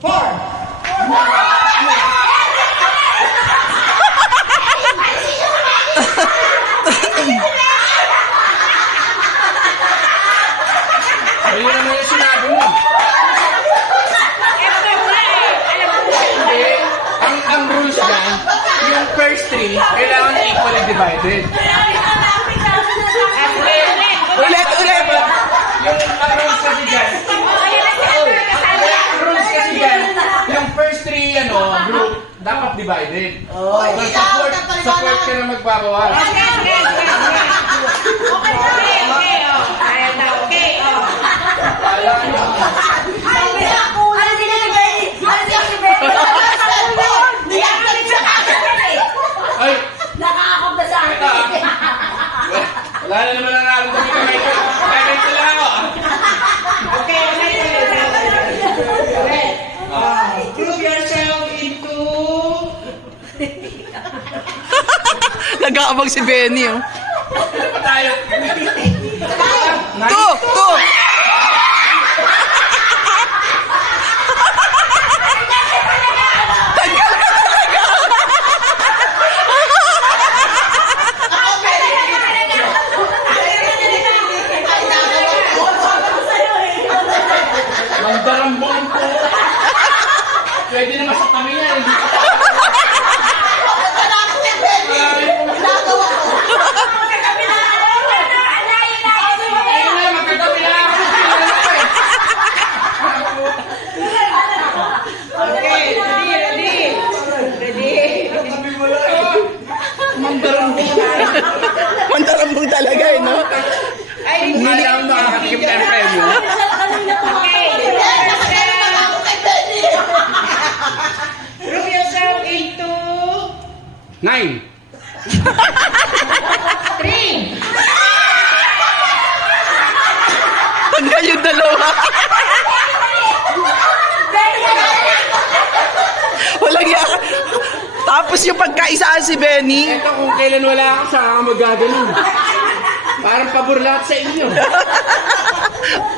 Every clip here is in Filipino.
Ayun naman yung sinabi mo. Hindi. Ang rules dyan, yung first three, kailangan equally divided. Ulit. Ang rules kasi dyan, yung first three, group, dapat divided. Support ka na magbabawas. Ay! Nakakakot na sa akin. Wala na naman nararamdaman ko ngayon. Kaya ito lang ako. Group yourself into... Nag-aabang si Benny, oh. Ano pa tayo? Two! Tanggal ka talaga! Mandarambong po. Pwede naman sa kami yan. Hindi pa Mandarambong talaga, eh, no? Hindi lang makakakip ng premyo. Group yourself into... 9. 3. Tanggal yung dalawa. Walang yaka. Tapos yung pagkaisaan si Benny. Ito kung kailan wala ako, saka ka magaganon. Parang pabor lahat sa inyo.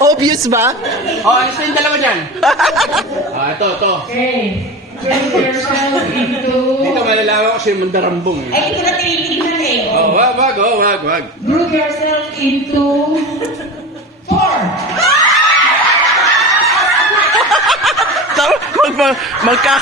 Obvious ba? Alis na yung dalawa dyan. Ito. Okay. Group yourself into... Dito malalaman ko siya yung mandarambong. Ay, ito na tinitignan eh. Wag. Group yourself into... 4. Magka...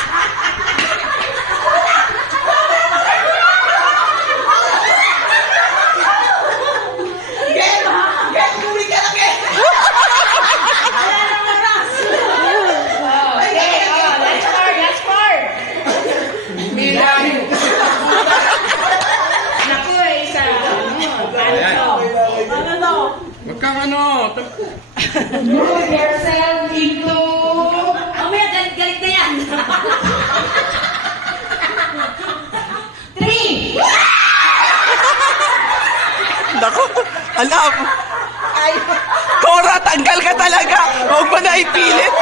Last part. Naku, isa. Magkakano? Group yourself into... Mamaya, galit na yan. 3. Naku, alam. Cora, tanggal ka talaga. Huwag mo na ipilit.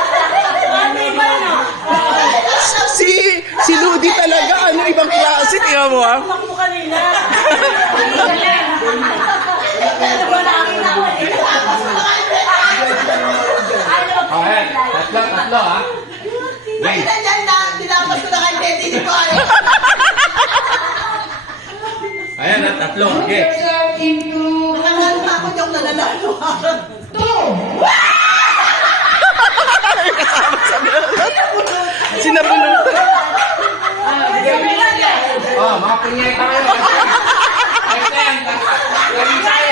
Si Ludi talaga, ibang klase. Tingnan mo, ha? Ako kanina. Okay, tatlo ha. Ay, nandiyan na. Nilapas ko na kay Betty. Hindi ko ayaw. Ayan na, tatlo. Okay. Yourself into... Nakangalo pa ako yung nalalalo. 2. Sinabunutan. Mga punyeta kayo. Ayos na yan. Lagi tayo.